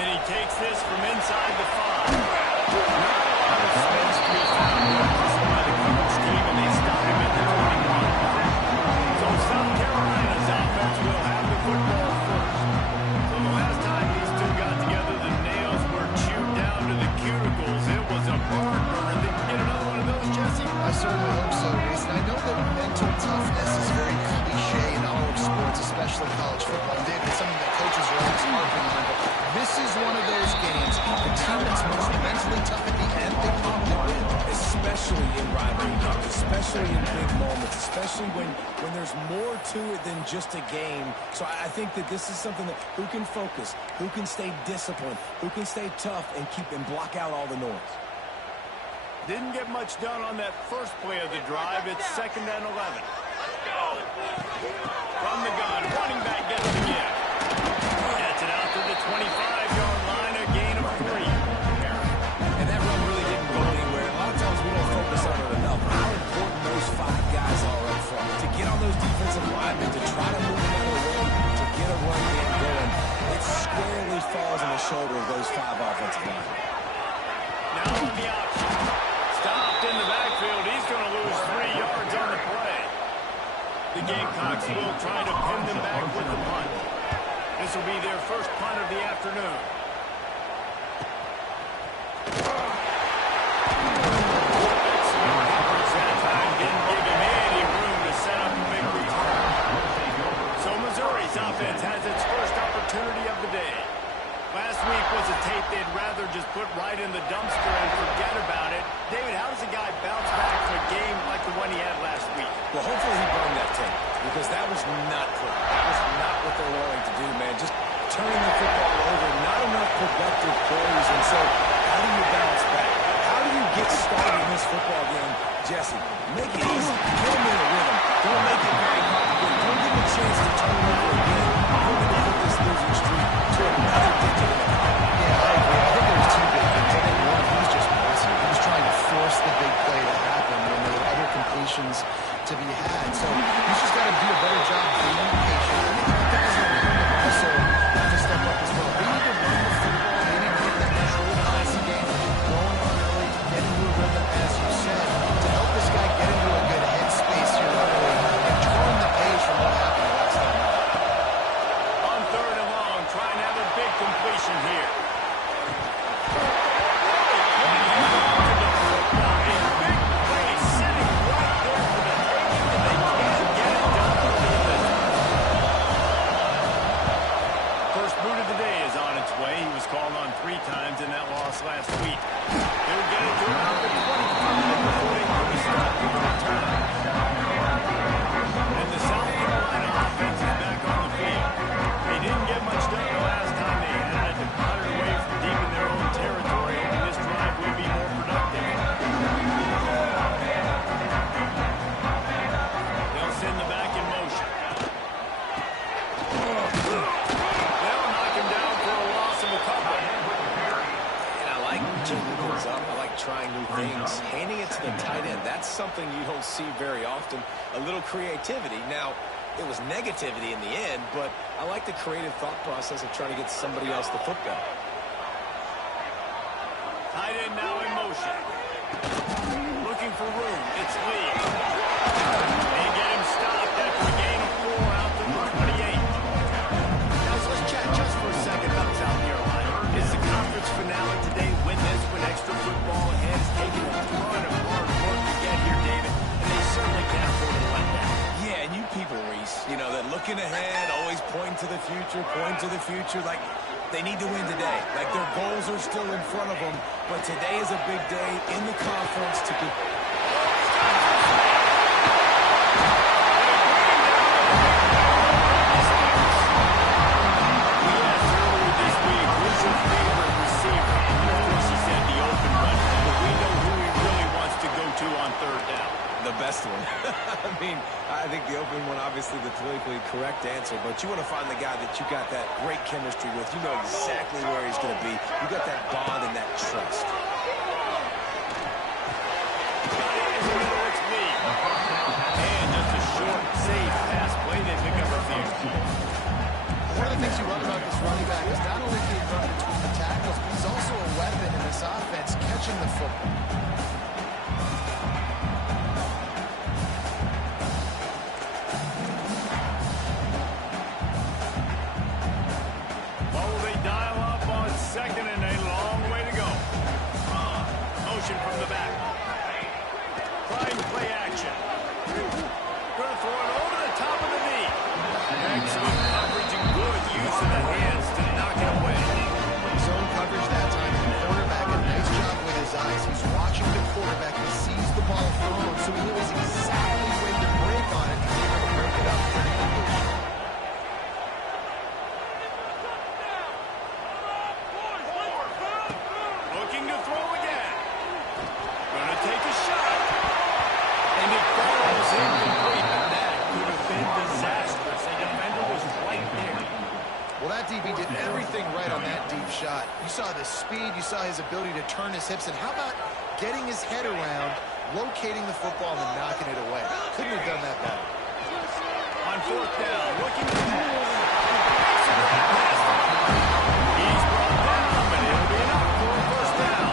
And he takes this from inside the 5. Not a lot of space to be found by the coverage team, and they stop him at the 21. So South Carolina's offense will have the football first. So the last time these two got together, the nails were chewed down to the cuticles. It was a barn burner. Did you get another one of those, Jesse? I certainly hope so, Reese. And I know that mental toughness is very cliche in all of sports, especially college football. And Dave, it's something that coaches are always harping on. But this is one of those games. The team that's most mentally tough at the end, they probably win. Especially in rivalry games, especially in big moments, especially when there's more to it than just a game. So I think that this is something that who can focus, who can stay disciplined, who can stay tough and block out all the noise. Didn't get much done on that first play of the drive. It's 2nd and 11. From the gun, running back gets it again. Gets it out to the 25-yard line, a gain of 3. And that run really didn't go anywhere. A lot of times we don't focus on it enough. How important those 5 guys are up front. To get on those defensive linemen, to try to move them out of the way, to get a run game going, it squarely falls on the shoulder of those 5 offensive linemen. Now on the option. Stopped in the backfield. He's going to lose 3 yards on the play. The Gamecocks will try to pin them back with the punt. This will be their first punt of the afternoon. That time didn't give him any room to set up a big return. So Missouri's offense has its first opportunity of the day. Last week was a tape they'd rather just put right in the dumpster and forget about it. David, how does a guy bounce back from a game like the one he had last week? Well, hopefully he burned that tape, because that was not good. That was not what they're wanting to do, man. Just turning the football over, not enough productive plays. And so how do you bounce back? How do you get started in this football game? Jesse, make it easy. Get him in a rhythm. Don't make it very complicated. Don't give him a chance to turn it over again. You're going to put this losing streak to another digit. Yeah, I agree. I think there was 2 big things. I think one, he was just messy. He was trying to force the big play to happen when there were other completions to be had. So he's just got to do a better job being patient. I think that doesn't hurt him also to step up as well. They need to run the football. They need to get that control passing game going on early, get into a rhythm, as you said, to help this guy get into a good headspace here early and turn the page from what happened last time. On 3rd and long, trying to have a big completion here. Called on 3 times in that loss last week. They'll get it to about the 25 before they put a stop to the return. And the South Carolina offense is back on the field. They didn't get much done the last time they had to punt it away from deep in their own territory, and this drive will be more productive. They'll send the back in motion. Trying new things, handing it to the tight end. That's something you don't see very often. A little creativity. Now, it was negativity in the end, but I like the creative thought process of trying to get somebody else the football. Tight end now in motion. Looking for room. It's Lee. They get him stopped after a gain of 4 out to the 28. Now, so let's chat just for a second about South Carolina. It's the conference finale today. Win this, win extra football. And it's taken a ton of hard work to get here, David. And they certainly can't afford to let down. Yeah, and you people, Reese, you know, that looking ahead, always point to the future, like they need to win today. Like their goals are still in front of them, but today is a big day in the conference to get. On 3rd down. The best one. I mean, I think the open one, obviously the politically correct answer, but you want to find the guy that you got that great chemistry with. You know exactly where he's going to be. You got that bond and that trust. Got it in the middle, it's Lee. And just a short, safe pass play. They pick up a few. One of the things you love about this running back is not only can he run between the zone coverage that time. The quarterback, a nice job with his eyes. He's watching the quarterback. He sees the ball thrown, so he knows exactly when to break on it. He's able to break it up for the completion. Looking to throw again. Gonna take a shot. And it falls incomplete. That could have been disastrous. The defender was right there. Well, that DB did everything right on that deep shot. You saw the speed, you saw his ability to turn his hips, and how about getting his head around, locating the football, and then knocking it away? Couldn't have done that better. On fourth down, looking to pass. He's brought down, but it'll be enough for a first down.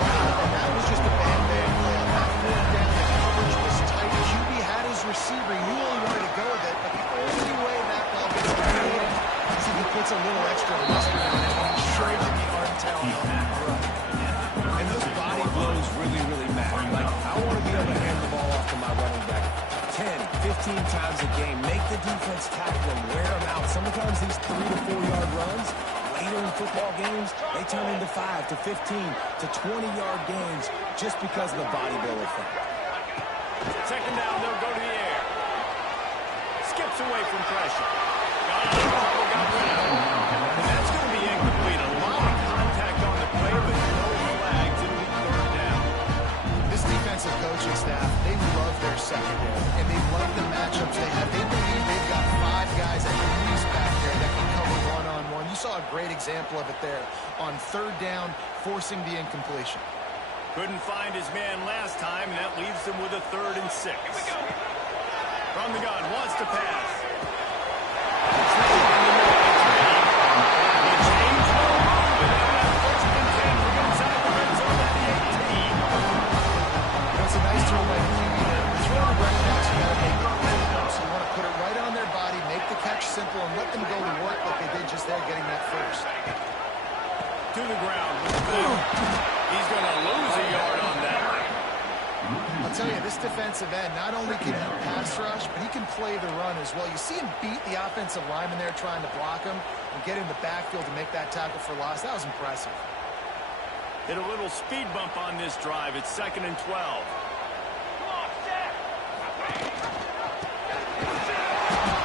Wow, and that was just a bad play. On that fourth down, the coverage was tight. QB had his receiver. He knew where he wanted to go with it, but the only way that ball gets created is if he puts a little extra mustard on it. I'm sure that the arm talent on that throw. And those body blows really, really matter. Like, I want to be able to hand the ball off to my running back 10, 15 times a game. Make the defense tackle them, wear them out. Sometimes these 3 to 4 yard runs, later in football games, they turn into 5 to 15 to 20-yard games just because of the body blow effect. Second down, they'll go to the air. Skips away from pressure. Got out of trouble, got rid of it. And that's going to be incomplete. A lot of contact on the play, but no flags. It'll be third down. This defensive coaching staff, they love their secondary, and they love the matchups they have. They believe they've got 5 guys at least back there that can cover one-on-one. You saw a great example of it there on third down, forcing the incompletion. Couldn't find his man last time, and that leaves him with a 3rd and 6. From the gun, wants to pass. Snap in the middle, it's ready. The change, no room, but then that 1st and 10 from inside the red zone at the 18. That's a nice throw by the QB there. When you're throwing running backs, you got to make it easy. So you want to put it right on their body, make the catch simple, and let them go to work like they did just there, getting that first. To the ground with the boot. He's going to lose a yard on that. I'll tell you, this defensive end, not only can he pass rush, but he can play the run as well. You see him beat the offensive lineman there trying to block him and get in the backfield to make that tackle for loss. That was impressive. Hit a little speed bump on this drive. It's 2nd and 12.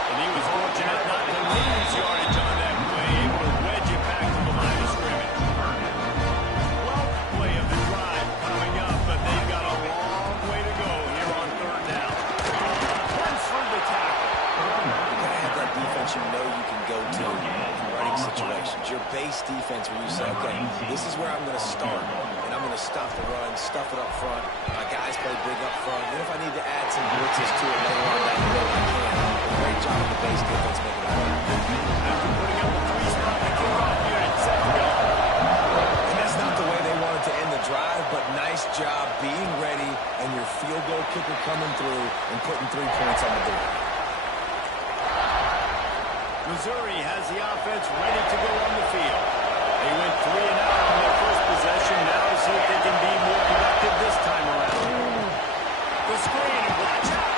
And he was fortunate not to lose yardage on that play, able to wedge it back to the line of scrimmage. 12th play of the drive coming up, but they've got a long way to go here on 3rd down. Runs through the tackle. You gotta have that defense you know you can go to in running situations. Your base defense where you say, okay, this is where I'm going to start, and I'm going to stop the run, stuff it up front. My guys play big up front. Then if I need to add some blitzes to it later on down the road, I can. Great job of the base defense making it happen. After putting up a 3-stop to kick off here at 2nd down. And that's not the way they wanted to end the drive, but nice job being ready and your field goal kicker coming through and putting 3 points on the board. Missouri has the offense ready to go on the field. They went 3 and out on their first possession. Now to see if they can be more productive this time around. The screen, and watch out.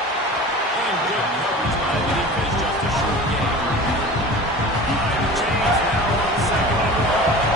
And good coverage by the defense, just a short game. Behind the chains, now on 2nd and 1.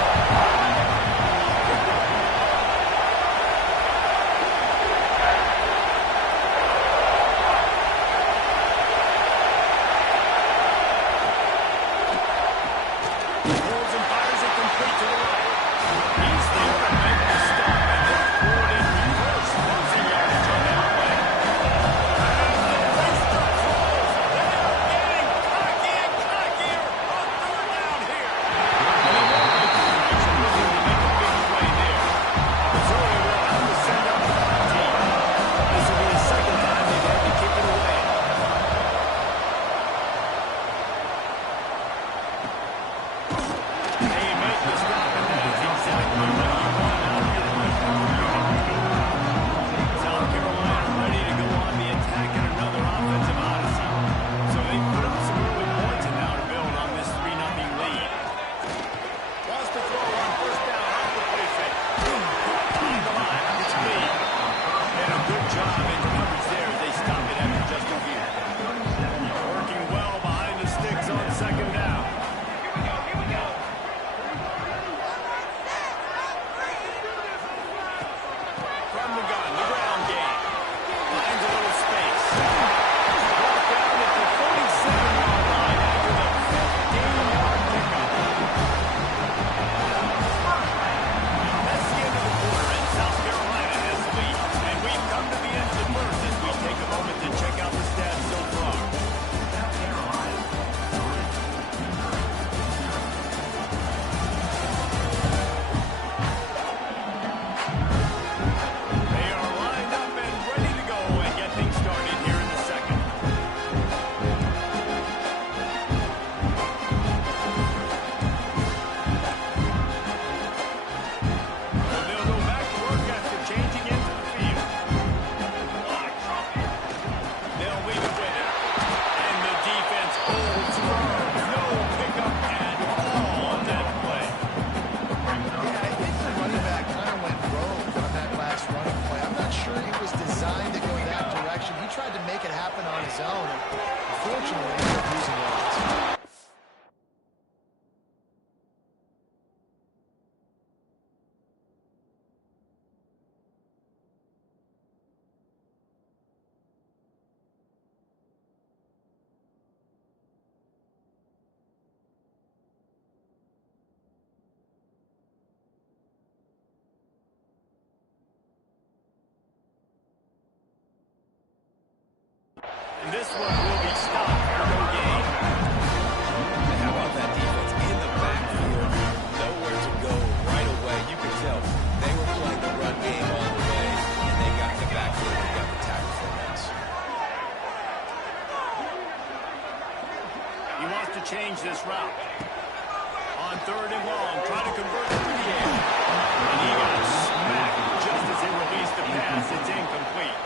try to convert through the air. And he got smacked just as he released the pass. It's incomplete.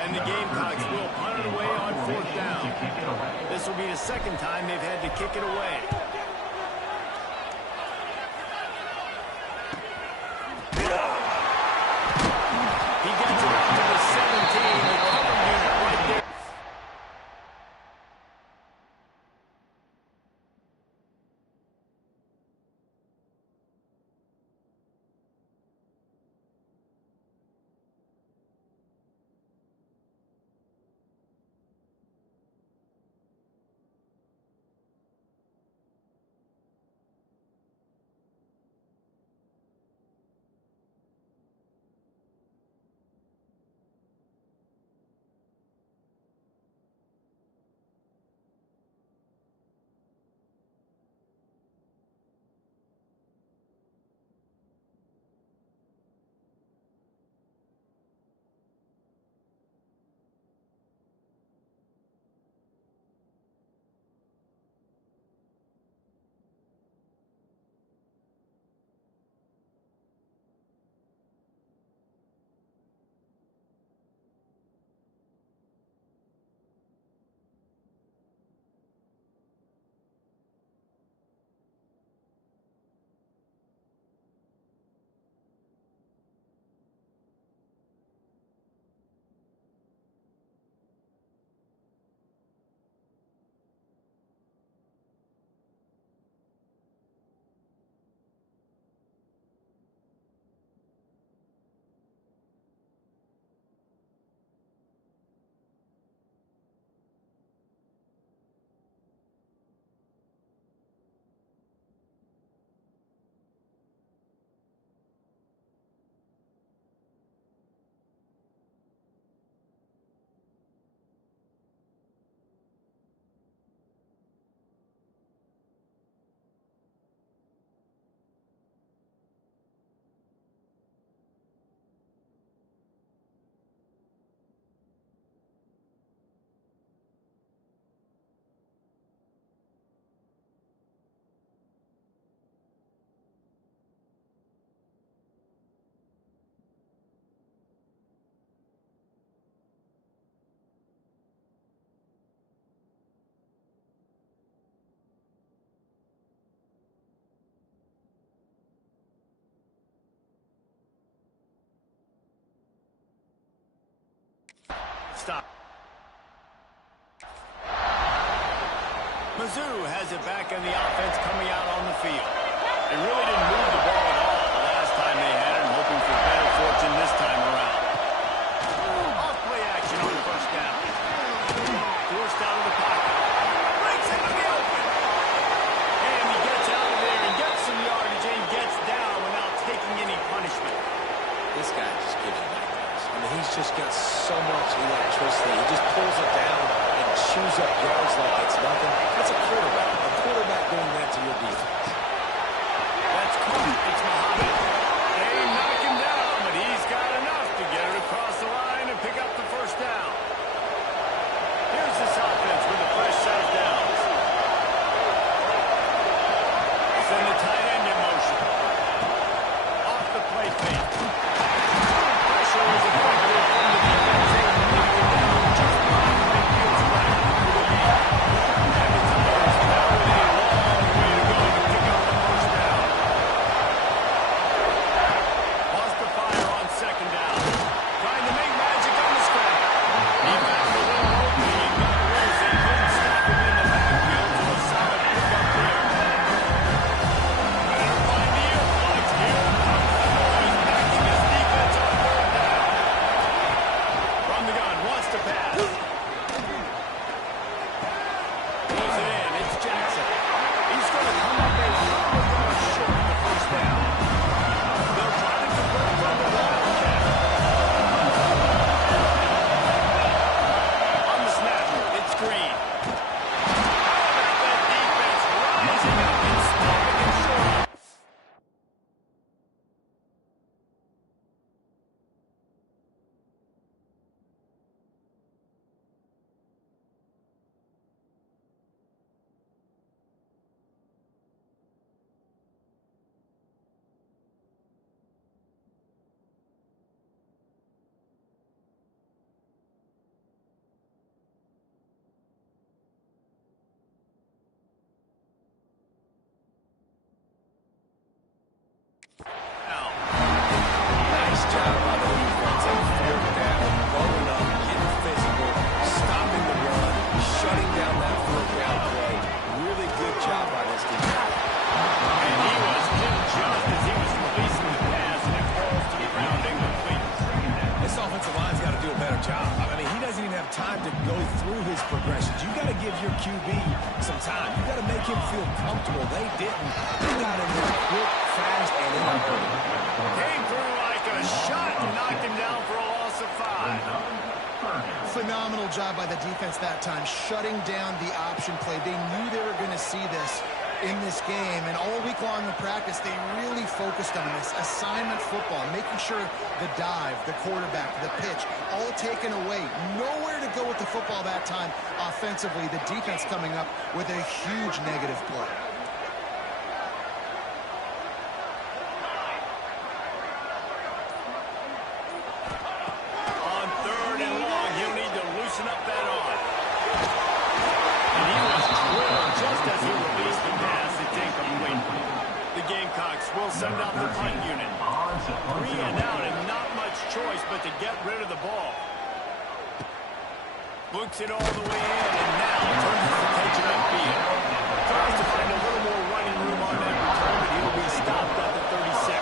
And the Gamecocks will punt it away on 4th down. This will be the second time they've had to kick it away. He gets it up to the 17. The cover unit right there. Stop. MIZZOU has it back in the offense coming out on the field. They really didn't move the ball at all the last time they had it, and hoping for better fortune this time around. Off-play action on 1st down. Forced out of the pocket. Breaks into the open. And he gets out of there and gets some yardage and gets down without taking any punishment. This guy just gives you nightmares. I mean, he's just got so much electricity. He just pulls it down and chews up yards like it's nothing. That's a quarterback. A quarterback doing that to your defense. That's caught. It's Muhammad. They knock him down, but he's got enough to get it across the line and pick up the 1st down. Here's this offense with a fresh set of downs. Send the tight end in motion. Off the play fake. Pressure is effective from the defense. They knock him down just behind the midfield flag. And the Tigers now with a long way to go to pick up his progressions. You got to give your QB some time. You got to make him feel comfortable. They didn't. They got him there quick, fast, and in a hurry. Came through like a shot and knocked him down for a loss of 5. Phenomenal job by the defense that time, shutting down the option play. They knew they were going to see this in this game, and all week long in practice, they really focused on this assignment football, making sure the dive, the quarterback, the pitch, all taken away. Nowhere to go with the football that time offensively. The defense coming up with a huge negative play. On 3rd and long, he'll need to loosen up that arm. And he was drilled just as he released the pass. It's incomplete. The Gamecocks will send out the punt unit. 3 and out and not much choice but to get rid of the ball. Looks it all the way in and now turns his attention upfield. Tries to find a little more running room on that return, but he'll be stopped at the 36.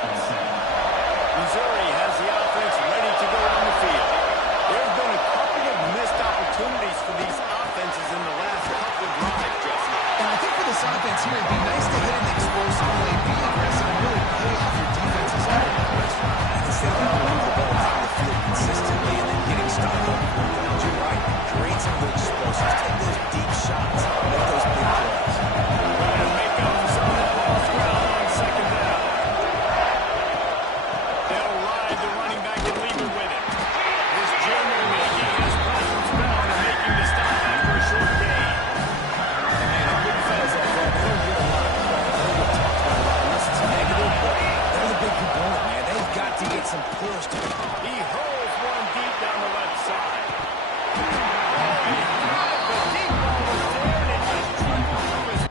Missouri has the offense ready to go on the field. There have been a couple of missed opportunities for these offenses in the last couple of drives, Jesse. And I think for this offense here, it'd be nice to hit an explosive play, be aggressive, and really pay off your defense's effort. And instead of moving the ball down the field consistently and then getting stopped on the ground, you're right. Create some of those explosives. Take those deep shots. Make those big plays. Going to make up for some of that lost ground on 2nd down. They'll ride the running back and leave it with him. This German making his presence known and making the stop after a short gain. And the big fellas up front, they don't get a lot of credit. They don't get talked about a lot unless it's negative, but they're the big component, man. They've got to get some push to it. He hurls one deep down the left side. Oh, he had it. The deep ball was there and it just trickled through his...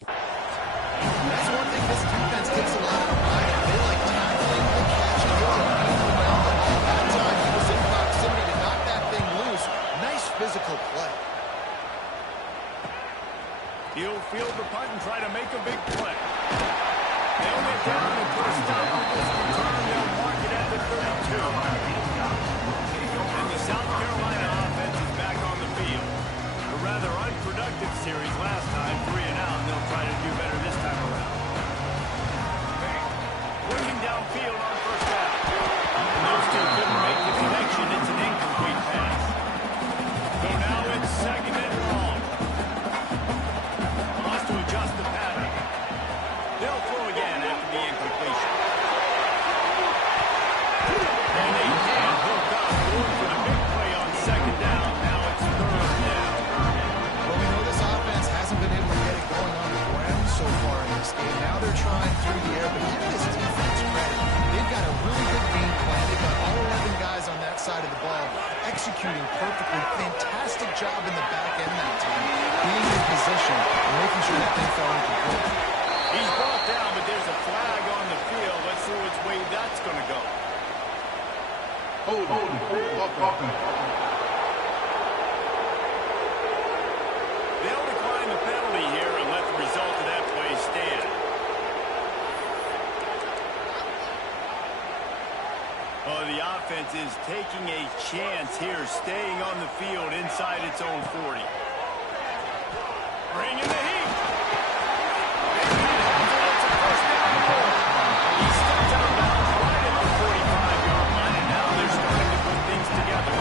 That's one thing this defense takes a lot of pride in. They like tackling the catch and really beating around the ball. That time he was in proximity to knock that thing loose. Nice physical play. He'll field the punt and try to make a big play. They'll get down and put a stop on this return. They'll mark it at the 32. And the South Carolina offense is back on the field. A rather unproductive series last time, 3 and out, and they'll try to do better this time around. Working downfield on 1st down. And those two couldn't make the connection. It's an incomplete pass. So now it's 2nd and long. Wants to adjust the pattern. They'll throw again after the incompletion. And they can't hook up. Going for the big play on 2nd down. Now it's 3rd down. Well, we know this offense hasn't been able to get it going on the ground so far in this game. Now they're trying through the air, but give this defense credit. They've got a really good game plan. They've got all 11 guys on that side of the ball executing perfectly. Fantastic job in the back end that time. Being in position and making sure that thing fell incomplete. He's brought down, but there's a flag on the field. Let's see which way that's going to go. They'll decline the penalty here and let the result of that play stand. Oh, the offense is taking a chance here, staying on the field inside its own 40. Bringing the heat. It's a 1st down goal. He stepped out of bounds right at the 45-yard line, and now they're starting to put things together.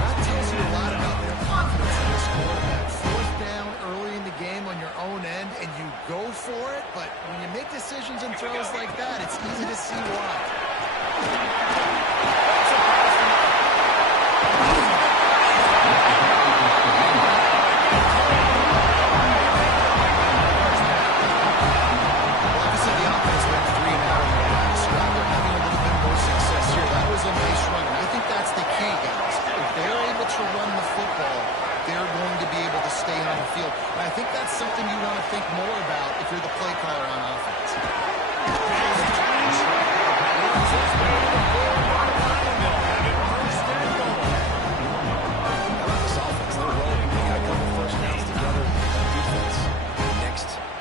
That tells you a lot about their confidence in this quarterback. 4th down early in the game on your own end, and you go for it, but when you make decisions and throws like that, it's easy to see why. football, they're going to be able to stay on the field. And I think that's something you want to think more about if you're the play caller on offense.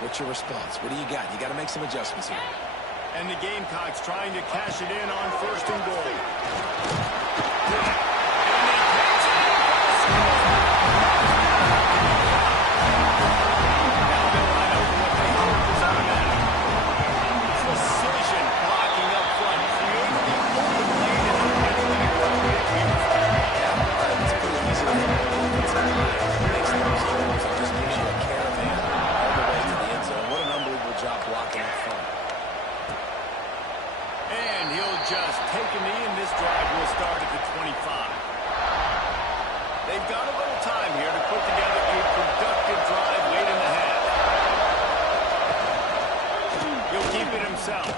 What's your response? What do you got? You got to make some adjustments here. And the Gamecocks trying to cash it in on 1st and goal. Precision blocking up front, creating the open lane and opening the run. It's pretty easy to make those throws. It just gives you a caravan all the way to the end zone. What an unbelievable job blocking up front. And he'll just take a knee, and this drive will start at the 25. They've got a little time here to put together a productive drive late in the half. He'll keep it himself.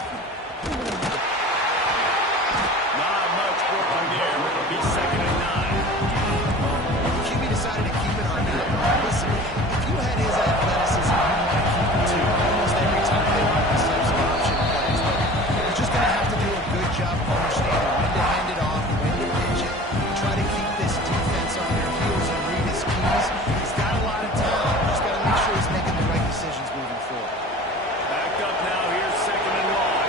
Not much work on there. It'll be 2nd and 9. QB decided to keep it on that. Listen, if you had his athleticism, you want to keep it too. Almost every time they run these types of option plays. But you're just going to have to do a good job of understanding when to hand it off, when to pitch it, and try to keep this defense on their heels and read his keys. He's got a lot of talent. Just got to make sure he's making the right decisions moving forward. Backed up now. Here's 2nd and long.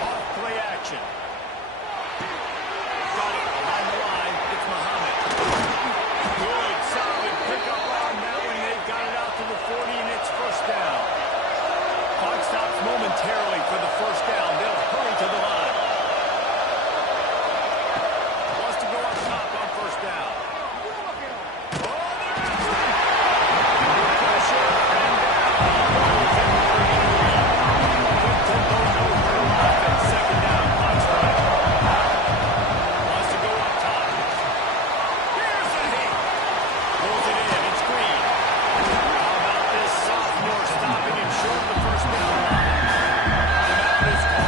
Off play action. Got it behind the line. It's Muhammad. Good, solid pickup on that one. They've got it out to the 40, and it's 1st down. Clock stops momentarily for the 1st down. They'll hurry to the line. Wants to go up top on 1st down. Oh, there is one. Pressure and down. Good tempo, no hurry offense. 2nd down. Clock's running. Wants to go up top. Here's the hit. Rolls it in. It's Green. How about this sophomore stopping him short of the 1st down line? Timeout is called.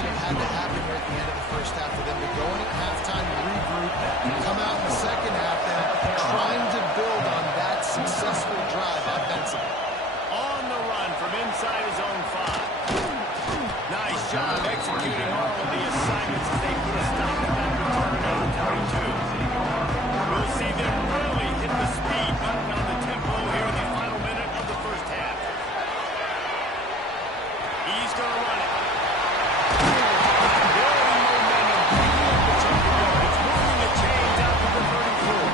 positive had to happen here at the end of the first half for them to go in at halftime, regroup, come out in the second half, and trying to build on that successful drive offensively. On the run from inside his own 5. Nice job executing all of the assignments as they put a stop to that return number 22. We'll see them really hit the speed button on the tempo here in the final minute of the first half. He's going to run it. Building momentum. It's moving the chains out to the 34.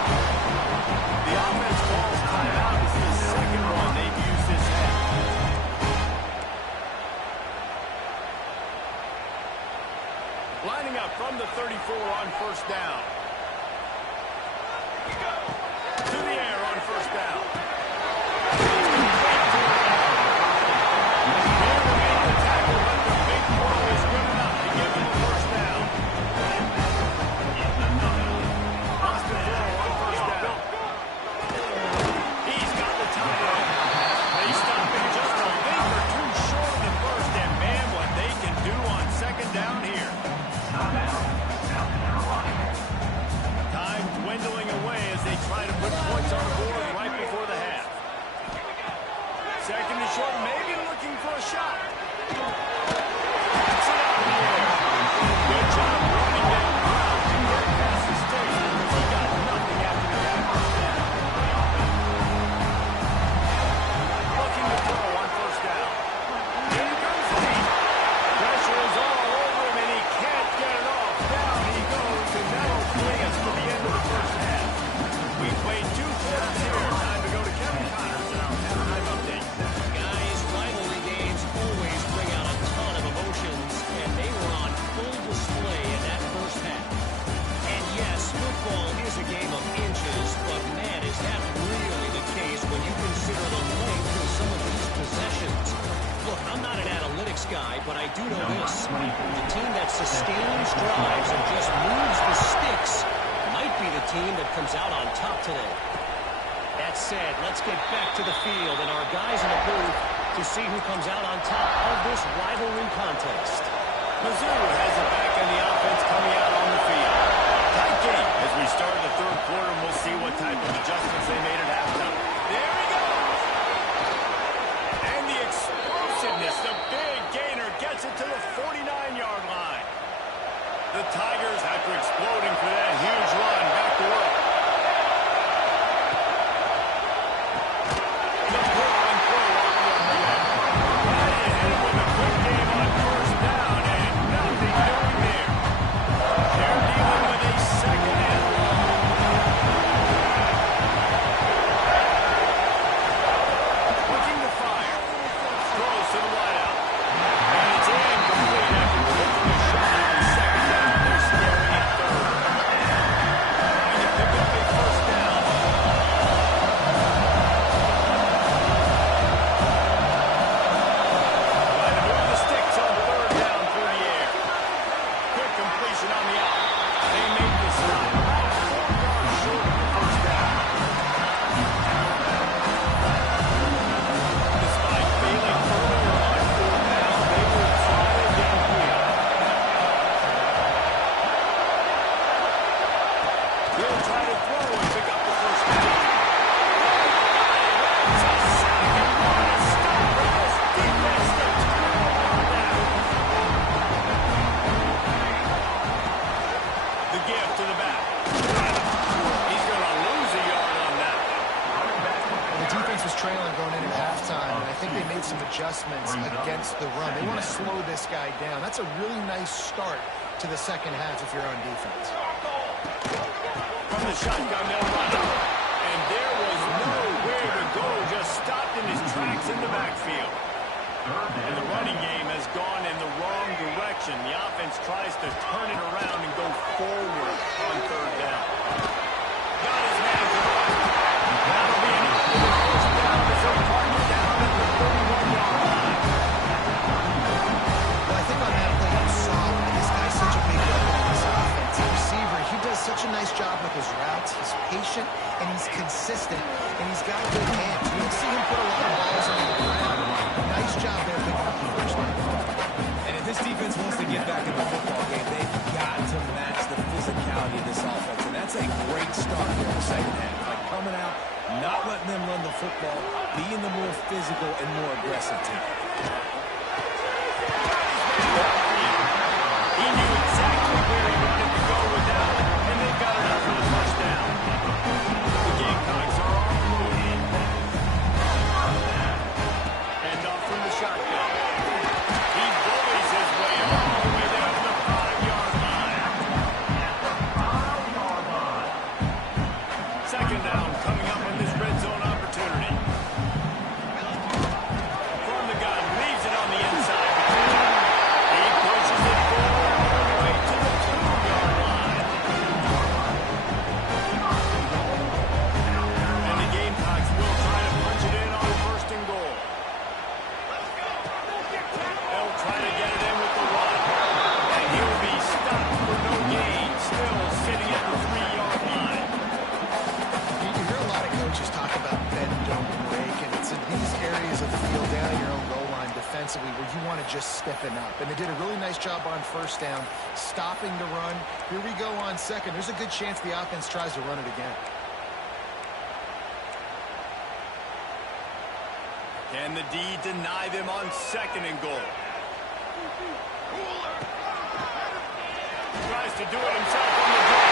The offense calls timeout. This is the second one they've used this half. Lining up from the 34 on first down. To the air on first down. Guy, but I do know this. The team that sustains drives and just moves the sticks might be the team that comes out on top today. That said, let's get back to the field and our guys in the booth to see who comes out on top of this rivalry contest. MIZZOU has it back on the offense coming out on the field. Tight game as we start the third quarter, and we'll see what type of adjustments they made at halftime. There he goes! And the explosiveness, the big gainer, gets it to the 49-yard line. The Tigers, after exploding for that huge run, back to work. The pull and throw off the end. And it hit him with a quick game on first down, and nothing doing there. They're dealing with a second and long. Looking to fire. Throws to the wideout. And it's incomplete after taking a shot on second down. They're staring at third. Trying to pick up a first down. Trying to move the sticks on third down through the air. Quick completion on the out. They make the stop. About 4 yards short of the first down. Despite failing earlier on fourth down, they will try again here. He'll try to throw and pick up the first down. It's a second one. A stop for this defense to turn the ball down. The gift to the back. He's going to lose a yard on that. The defense was trailing going in at halftime, and I think they made some adjustments against the run. They want to slow this guy down. That's a really nice start to the second half if you're on defense. From the shotgun, they'll run it. And there was nowhere to go, just stopped in his tracks in the backfield. And the running game has gone in the wrong direction. The offense tries to turn it around and go forward on third down. Got his man to the right. That'll be enough for the first down as they mark it down at the 31-yard line. Well, I think on that play you saw this guy's such a big weapon in this offense. The receiver, he does such a nice job with his routes. He's patient, and he's consistent, and he's got good hands. You don't see him put a lot of balls on the ground. Nice job there picking up the first down. And in this defense wants to get back in the football game, they've got to match the physicality of this offense, and that's a great start here in the second half. Like coming out, not letting them run the football, being the more physical and more aggressive team. He knew exactly where he wanted to go with that, and they got it up for the first down. The Gamecocks are on the move. And off from the shotgun. He bullies his way all the way down to the 5-yard line. Second down coming up on this red zone opportunity. From the gun, leaves it on the inside. He pushes it forward all the way to the 2-yard line. And the Gamecocks will try to punch it in on first and goal. They'll try to get it in with the run. And he'll be stopped for no gain. Still sitting at the 3-yard line. You hear a lot of coaches talk about bend, don't break, and it's in these areas of the field down at your own goal line defensively where you want to just stiffen up. And they did a really nice job on first down, stopping the run. Here we go on second. There's a good chance the offense tries to run it again. Can the D deny them on second and goal? Tries to do it himself on the draw.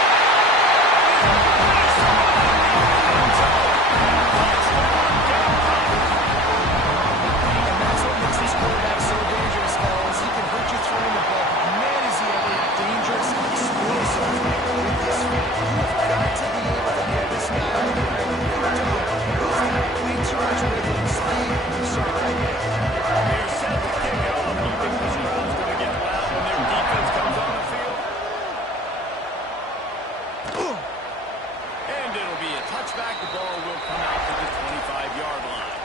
And that's what makes this quarterback so dangerous, fellas. He can hurt you throwing the ball. Man, is he ever dangerous, explosive with this feet. You've got to be able to get this guy out there. He's got way too much rhythm and speed. Sorry, right there. They're set to kick it off. You think this crowd's going to get loud when their defense comes on the field? And it'll be a touchback. The ball will come out to the 25-yard line.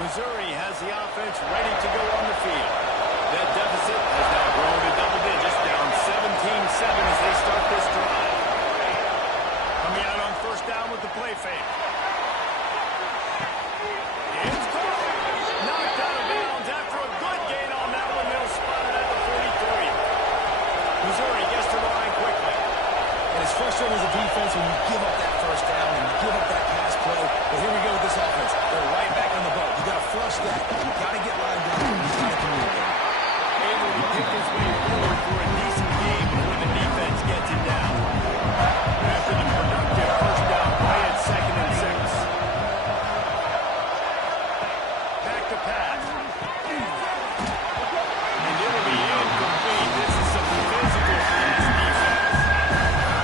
Missouri has the offense ready to go on the field. That deficit has now grown to double digits, down 17-7 as they start this drive. Coming out on first down with the play fake. It's caught. Knocked out of bounds after a good gain on that one. They'll spot it at the 43. Missouri gets to the line quickly. And it's frustrating as a defense when you give up that first down and you give up that pass play. But here we go with this offense. They're right back on the boat. You got to flush that. You got to get lined up. You got to communicate. Able to pick his way forward for a decent game before the defense gets it down. After the productive first down play at 2nd and 6. Back to pass. And it'll be incomplete. This is some physical fast defense.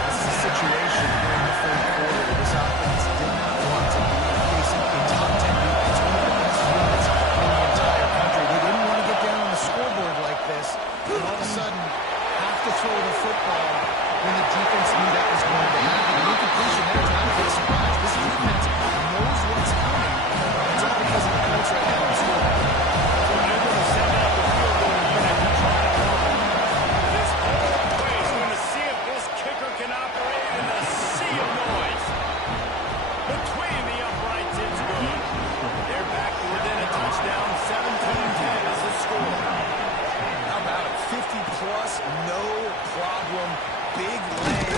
This is a situation during the third quarter where this offense did not want to be facing a top 10 defense, one of the best units in the entire country. They didn't want to get down on the scoreboard like this, and all of a sudden have to throw the football when the defense knew that was going to happen. An incompletion there is not a big surprise. This defense knows what's coming. It's all because of the coach right now in the school. They're going to send out the field goal unit to try to hold this whole place. We're going to see if this kicker can operate in a sea of noise. Between the uprights, it's good. They're back to within a touchdown. 17-10 is the score. How about it? 50-plus, no problem. Big leg,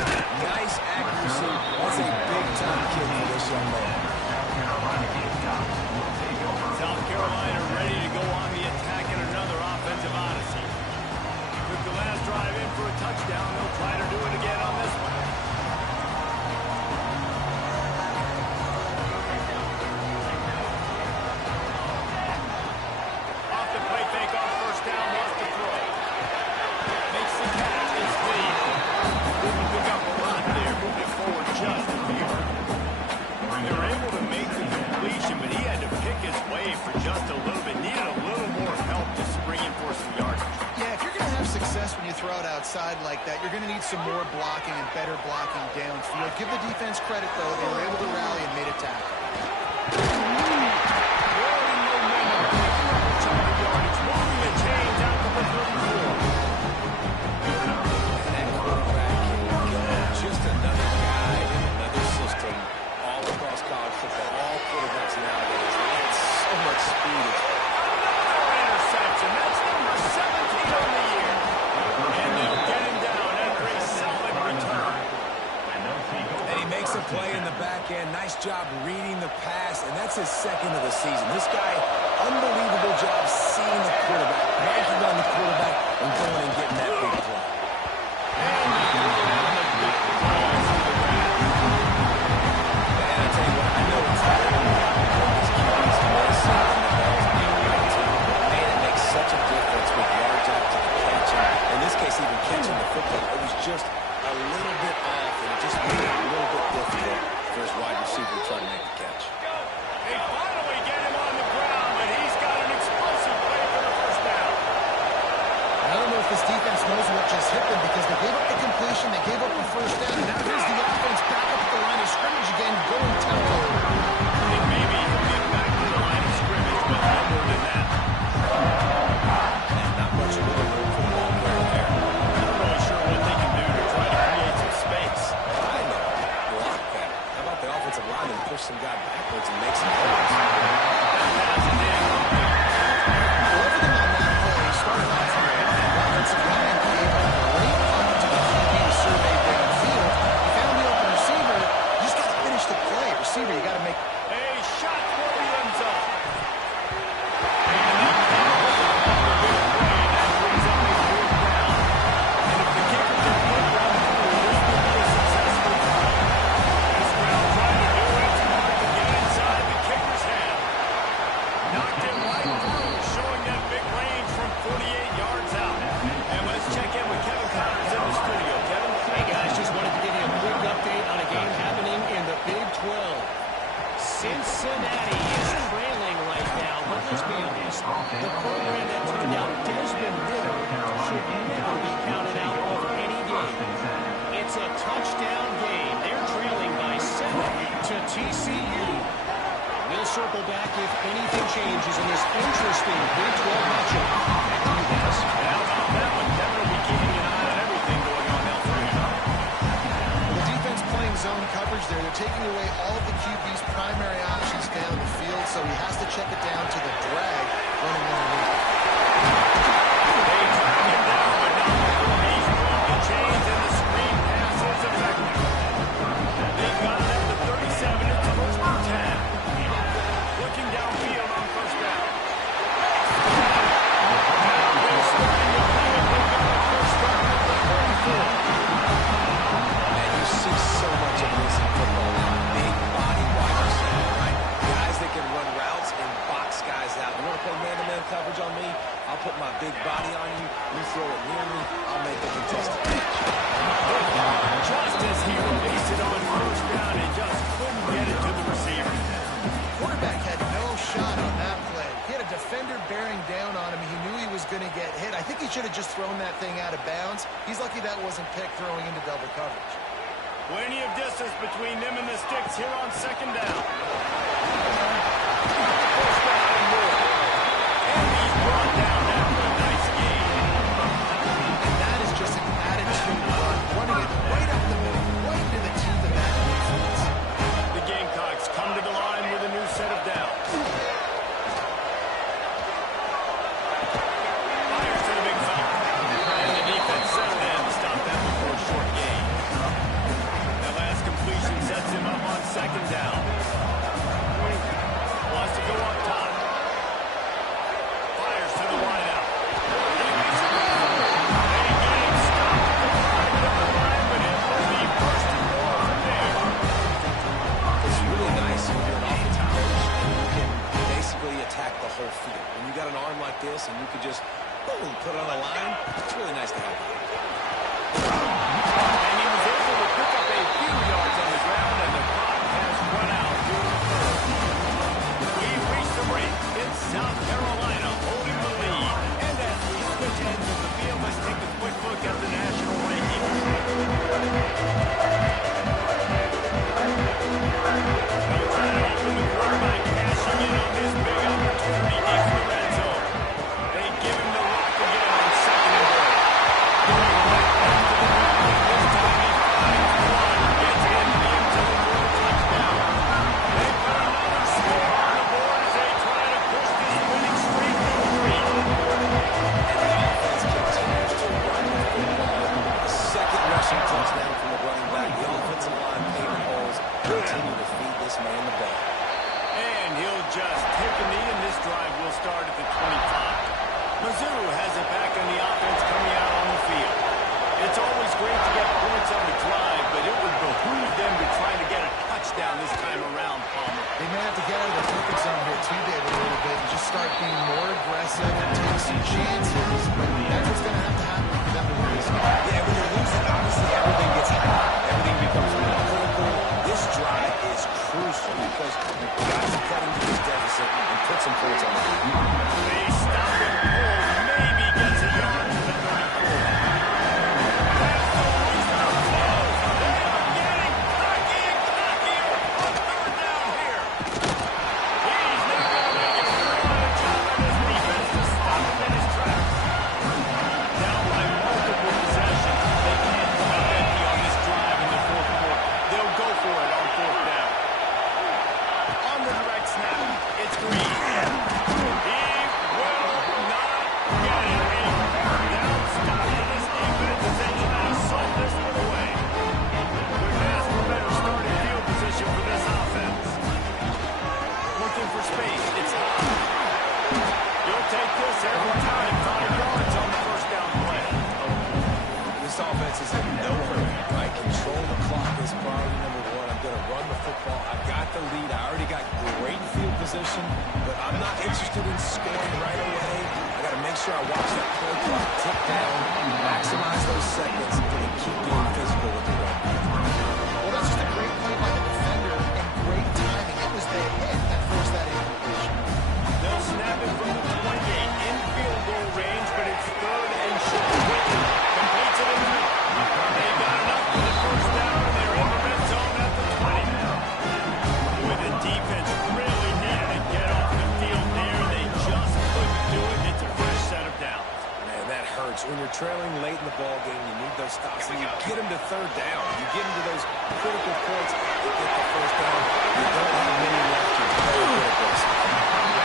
nice accuracy. That's a big-time kid for this young man. South Carolina ready to go on the attack in another offensive odyssey. Took the last drive in for a touchdown. They'll try to do it again on this one. Off the play fake on first down, wants to throw. Makes the catch. It's clean. Didn't pick up a lot there. Moved it forward just a few. They were able to make the completion, but he had to pick his way for just a little bit. Needed a little more help to spring in for some yardage. Yeah, if you're going to have success when you throw it outside like that, you're going to need some more blocking and better blocking downfield. Give the defense credit, though. They were able to rally and made a tackle. Building momentum, picking up a chunk of yardage, moving the chains out to the 34. And that quarterback can go. Just another guy in another system all across college football. All quarterbacks nowadays. They have so much speed. Another interception. That's number 6 play in the back end. Nice job reading the pass, and that's his second of the season. This guy, unbelievable job seeing the quarterback, ranking on the quarterback, and going and getting that big play. And I tell you what, I know it's hard when these QBs miss and the ball's being right to. Man, it makes such a difference with yards after the catch. And in this case, even catching the football, it was just a little bit off, and it just made it a little bit difficult for his wide receiver to try to make the catch. They finally get him on the ground, but he's got an explosive play for the first down. I don't know if this defense knows what just hit them because they gave up the completion, they gave up the first down, and now here's the offense back up at the line of scrimmage again, going tempo. And maybe he'll get back to the line of scrimmage, but no more than that. And not much room for the ball player there. I'm not really sure what they can do to try to create some space. I know. Block that. How about the offensive line and push some guy backwards and make some plays? Pass is in. Everything on that play started off from the offensive line gave a great punt to the QB to survey downfield. He found the open receiver. You just got to finish the play. Receiver, you got to make. A shot for the end zone. Cincinnati is trailing right now, but let's be honest. The program that turned out Desmond Ritter should never be counted out of any game. It's a touchdown game. They're trailing by 7 to TCU. We'll circle back if anything changes in this interesting Big 12 matchup. Back to you guys. How about that one? Definitely keeping an eye on everything going on now for him. The defense playing zone coverage there. They're taking away all of the QB's primary options down the field, so he has to check it down to the drag running underneath. They track him down, but not before he's moved the chains and the screen pass is effective. They've got it at the 37. It's first and 10. Looking downfield on first down. They're starting to play it. They've got a first down at the 34. Man, you see so much of this in football now. Big body wide receiver, right? Guys that can run routes and box guys out. You want to play man-to-man coverage on me? I'll put my big body on you. You throw it near me, I'll make the contested catch. Just as he released it on first down and just couldn't get it to the receiver. Quarterback had no shot on that play. He had a defender bearing down on him. He knew he was going to get hit. I think he should have just thrown that thing out of bounds. He's lucky that wasn't picked throwing into double coverage. Plenty of distance between them and the sticks here on second down. First down and more. And he's brought down after a nice game. And that is just an attitude run, running it right up the middle, right into the teeth of that defense. The Gamecocks come to the line with a new set of downs. Fires to the big fella. And the defense settled in to stop that before a short gain. That last completion sets him up on second down. Wants to go up top. Fires to the wide is in no hurry, right? Control the clock is priority number one. I'm going to run the football. I got the lead. I already got great field position, but I'm not interested in scoring right away. I got to make sure I watch that play clock tick down, maximize those seconds, and keep being physical with the run. Well, that's just a great play by the defender and great timing. It was the hit that forced that incompletion. They'll snap it from the 28 in field goal range, but it's third and short. Completes it in the middle. They got enough for the first down, and they're in the red zone at the 20. Boy, the defense really needed to get off the field there. They just couldn't do it. It's a fresh set of downs. Man, that hurts. When you're trailing late in the ball game, you need those stops, and you get them to third down. You get them to those critical points to get the first down. You don't have many left. You're very good at this.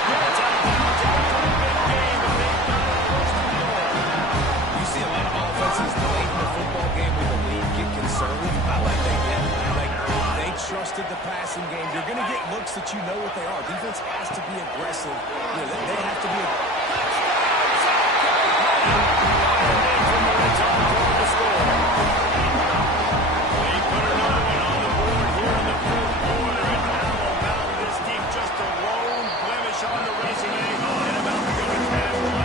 It's out of bounds after a big game, and they've got a first and goal. You see a lot of offenses late in the football game with the lead get conservative, not like they did. Like they trusted the passing game. You're going to get looks that you know what they are. Defense has to be aggressive. You know, they have to be They put another one on the board here in the fourth quarter, and now about this team just a lone blemish on the resume and about to go to 10-1.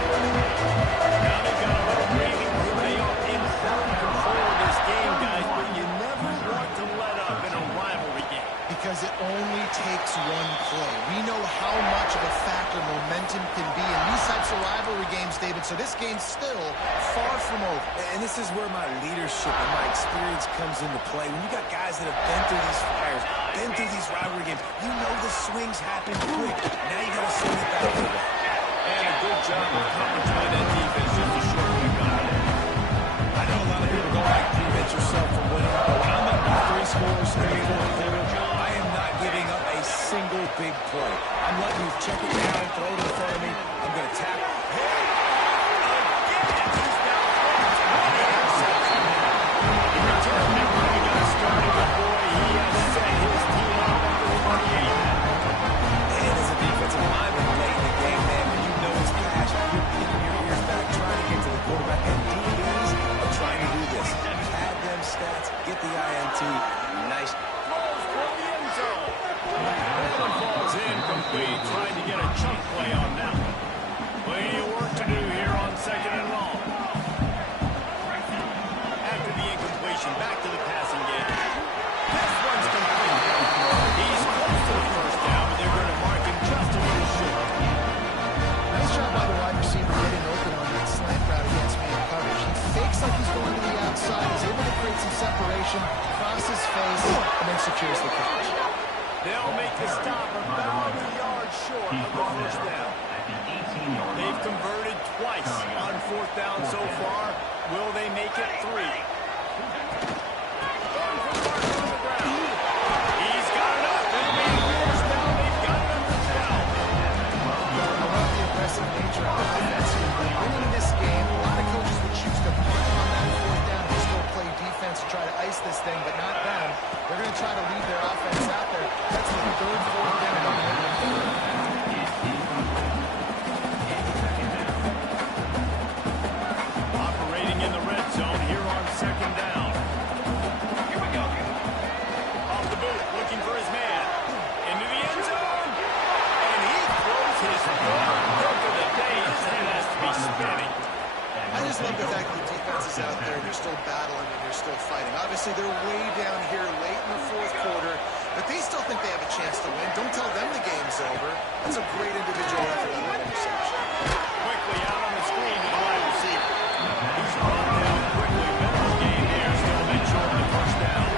Now they've got a little breathing room. They are in firm control of this game, guys, but you never want to let up in a rivalry game. Because it only takes one play. We know how much of a factor momentum can be in these types of rivalry games, David, so this game's still far from over. And this is where my leadership and my experience comes into play. When you got guys that have been through these fires, been through these rivalry games, you know the swings happen quick. Now you got to send it back over. And a good job of coverage by that defense. Just a short quick on it. I know a lot of people don't like to prevent yourself from winning, but when I'm up by 3 scores, 3-4, I am not giving up a single big play. I'm letting you check it down, throw it in front of me. I'm going to tap. Get the INT. Nice. Throws from the end zone. That one falls incomplete. Trying to get a chunk play on that one. Plenty of work to do here on second and long. After the incompletion, back to the passing game. This one's complete. He's close to the first down, but they're going to mark him just a little short. Nice job by the wide receiver getting open on that slant route against man coverage. He fakes like he's going to the outside. He's able to create some separation, cross his face, and then secures the catch. They'll make the stop about a yard short of the first down. They've converted twice on fourth down so far. Will they make it 3? Going for Martin on the ground. He's got enough. They'll make the first down. They've got enough for 12. I love the aggressive nature of the offense here. When winning this game, a lot of coaches would choose to punt on that fourth down and still play defense to try to ice this thing, but not them. They're going to try to leave their offense out there. That's the third, fourth down. Operating in the red zone here on second down. Here we go. Off the boot, looking for his man. Into the end zone. And he throws his third pick of the day. His head has to be spinning. I just love the fact that the defense is out there. They're still battling and they're still fighting. Obviously, they're way down here late in the fourth quarter, but they still think they have a chance to win. Don't tell them the game's over. That's a great individual effort on that interception. Quickly out on the screen to the wide receiver. He's brought down quickly. Middle game here. Still make short of the first down.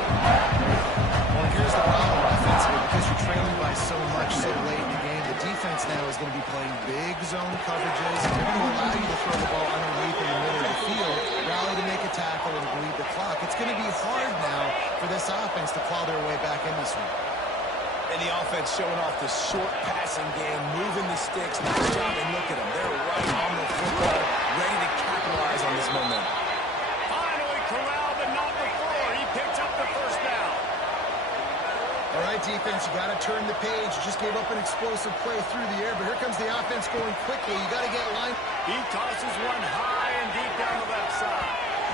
Well, here's the problem offensively. Because you're trailing by so much so late in the game, the defense now is going to be playing big zone coverages. They're going to allow you to throw the ball underneath in the middle of the field, rally to make a tackle, and bleed the clock. It's going to be hard now for this offense to claw their way back in this one. And the offense showing off the short passing game, moving the sticks. Nice job, and look at them. They're right on the football, ready to capitalize on this momentum. Finally corralled, but not before. He picks up the first down. All right, defense, you got to turn the page. You just gave up an explosive play through the air, but here comes the offense going quickly. You got to get lined. He tosses one high and deep down the left side.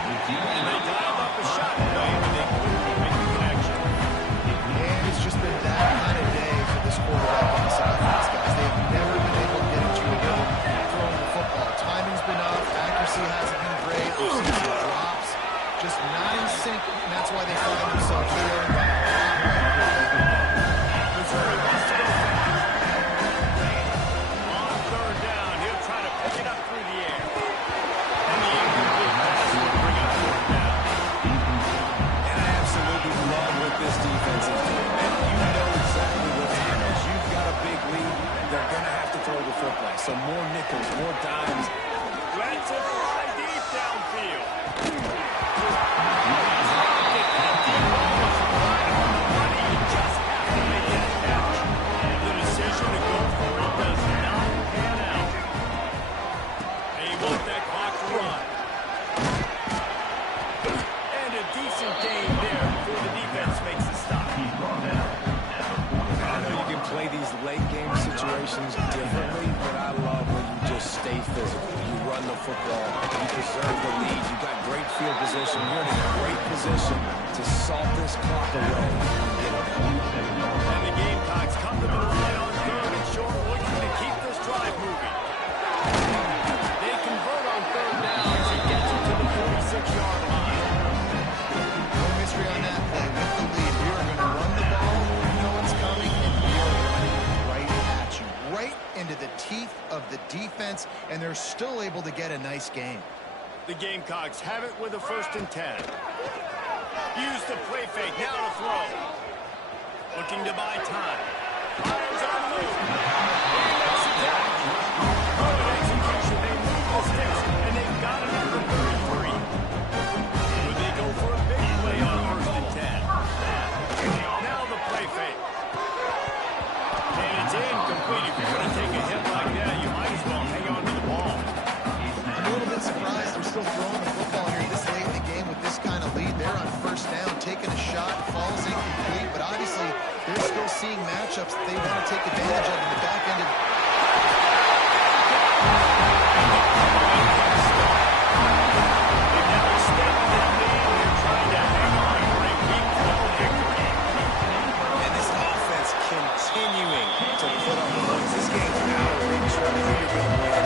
And they dialed up just not in sync, and that's why they find themselves trailing by a lot. Missouri wants to go fast. On third down, he'll try to pick it up through the air. And the incomplete pass will bring up fourth down. And I absolutely love what this defense is doing, man. You know exactly what time it is. You've got a big lead. They're going to have to throw the football. So more nickels, more dimes. Let's it fly deep downfield. Just have to make that catch. The decision to go for it does not pan out. They want that clock to run. And a decent gain there before the defense makes the stop. I know you can play these late game situations differently, but I love when you just stay physical. You run the football, you preserve the lead, you got great field position, you're in a great position to salt this clock away and get it done. And the Gamecocks come to the line on third and short, looking to keep this drive moving. They convert on third down to get you to the 46-yard line. No mystery on that play. With the lead, we are going to run the ball. We know it's coming, and we are running right at you. Right into the teeth of the defense, and they're still able to get a nice game. The Gamecocks have it with a 1st and 10. Use the play fake, now to throw. Looking to buy time. Fires on the move. He makes the catch. Good execution. They move the sticks, and they've got it at the 33. Would they go for a big play on 1st and 10? Now the play fake. And it's incomplete. If you're going to take a hit like that, you might as well hang on to the ball. I'm a little bit surprised they're still throwing the football here this late in the game with this kind of lead. They're on 1st down, taking a shot, falls incomplete, but obviously they're still seeing matchups that they want to take advantage of in the back end of And this offense continuing to put up points. This game's out of reach. You're going to win.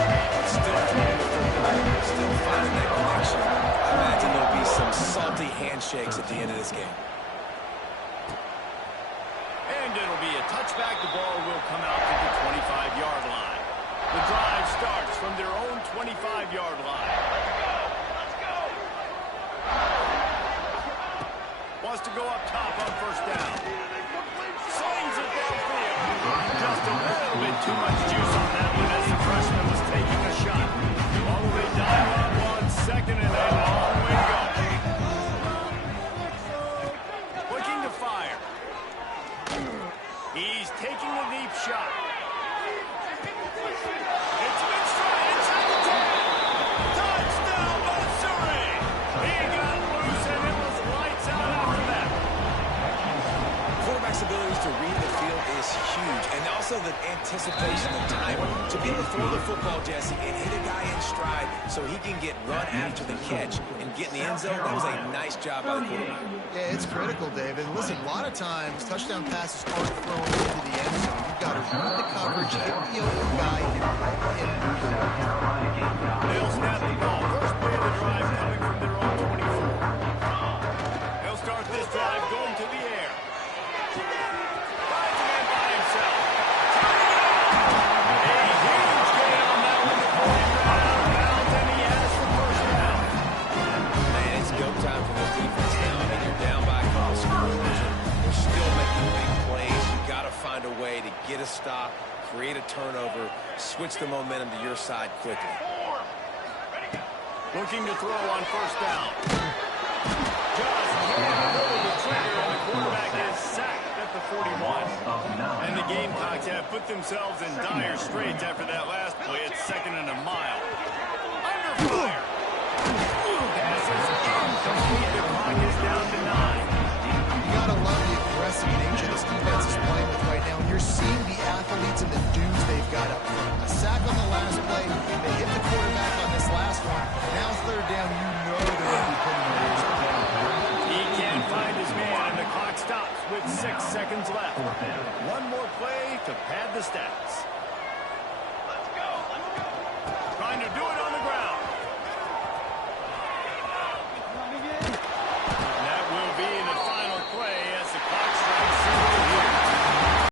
Still throwing the football. Still finding that connection. I imagine there'll be some salty handshakes at the end of this game. And it'll be a touchback. The ball will come out to the 25-yard line. The drive starts from their own 25-yard line. Wants to go up top on 1st down. Slings it downfield. Just a little bit too much juice on that one as the freshman was taking a shot. All the way down on 1, 2nd and a long way to go. Looking to fire. He's taking a deep shot. It's been straight inside the 10. Touchdown, Missouri! He got loose and it was lights out after that. Quarterback's abilities to read the field is huge, and also the anticipation of time. To be able to throw the football, Jesse, and hit a guy in stride so he can get run after the catch and get in the end zone, that was a nice job by the quarterback. Yeah, it's critical, David. Listen, a lot of times, touchdown passes aren't thrown into the end zone. You've got to read the coverage, hit the open guy, and They'll snap the ball. First play of the drive coming from their own 24. They'll start this drive going to the air. Finds a man by himself. A huge gain on that one before he ran out of bounds, and he has the 1st down. Man, it's go time for this defense now. I mean, you're down by a couple scores, and they're still making big plays. You've got to find a way to get a stop, create a turnover, switch the momentum to your side quickly. Looking to throw on 1st down. Just can't pull the trigger, and the quarterback is sacked at the 41. And the Gamecocks have put themselves in dire straits after that last play. It's 2nd and a mile. Under fire. Pass is incomplete. The clock is down to 9. you got to love the aggressive nature this defense is playing with right now. And you're seeing the athletes and the dudes they've got up front. A sack on the last play. They hit the quarterback on this last one. Now 3rd down, you know they're going to be putting their ears to the ground. He can't find his man, and the clock stops with 6 seconds left. One more play to pad the stats.